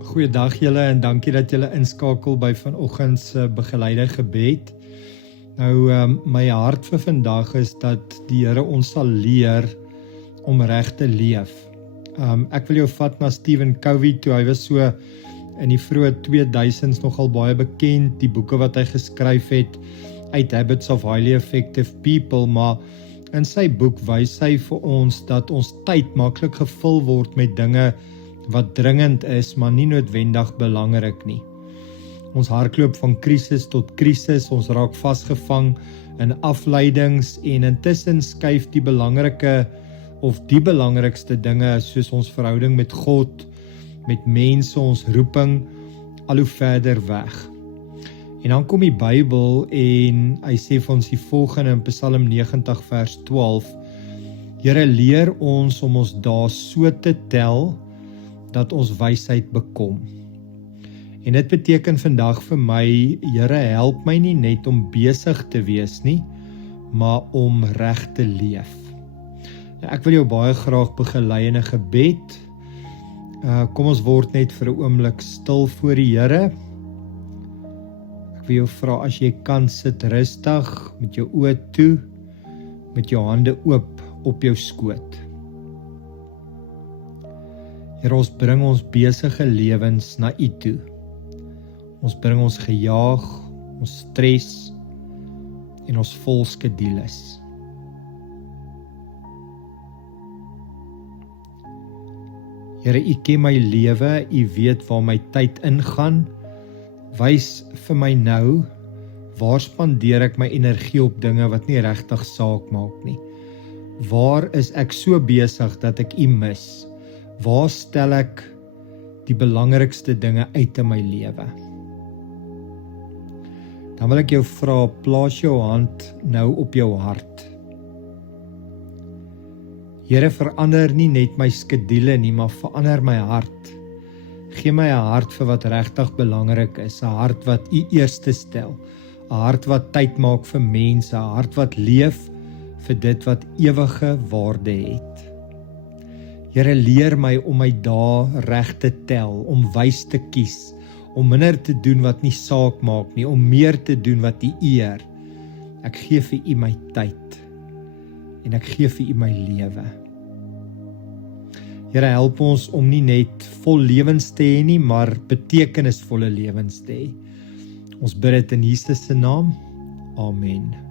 Goeiedag julle en dankie dat julle inskakel by vanoggend se begeleide gebed. Nou, my hart vir vandag is dat die Here ons sal leer om reg te leef. Ek wil jou vat na Stephen Covey toe. Hy was so in die vroeë 2000s nogal baie bekend, die boeke wat hy geskryf het, 8 Habits of Highly Effective People, maar in sy boek wys hy vir ons dat ons tyd maklik gevul word met dinge wat dringend is, maar nie noodwendig belangrik nie. Ons hardloop van krisis tot krisis, ons raak vasgevang in afleidings en intussen skuif die belangrike of die belangrikste dinge soos ons verhouding met God, met mense, ons roeping, al hoe verder weg. En dan kom die Bybel en hy sê vir ons die volgende in Psalm 90 vers 12, Here leer ons om ons dae so te tel, dat ons wysheid bekom. En dit beteken vandag vir my, Here help my nie net om besig te wees nie, maar om reg te leef. Nou, ek wil jou baie graag begelei in 'n gebed. Kom ons word net vir 'n oomblik stil voor die Here. Ek wil jou vra as jy kan sit rustig met jou oë toe, met jou hande oop op jou skoot. Here, ons bring ons besige lewens na U toe. Ons bring ons gejaag, ons stres en ons vol skedules. Here, U ken my lewe, U weet waar my tyd ingaan. Wys vir my nou, waar spandeer ek my energie op dinge wat nie regtig saak maak nie? Waar is ek so besig dat ek U mis? Waar stel ek die belangrikste dinge uit in my lewe? Dan wil ek jou vra, plaas jou hand nou op jou hart. Here, verander nie net my skedule nie, maar verander my hart. Gee my 'n hart vir wat regtig belangrik is, 'n hart wat U eerste stel, 'n hart wat tyd maak vir mense, 'n hart wat leef vir dit wat ewige waarde het. Here, leer my om my dae reg te tel, om wys te kies, om minder te doen wat nie saak maak nie, om meer te doen wat U eer. Ek gee vir U my tyd en ek gee vir U my lewe. Here, help ons om nie net vol lewens te hê nie, maar betekenisvolle lewens te hê. Ons bid dit in Jesus se naam. Amen.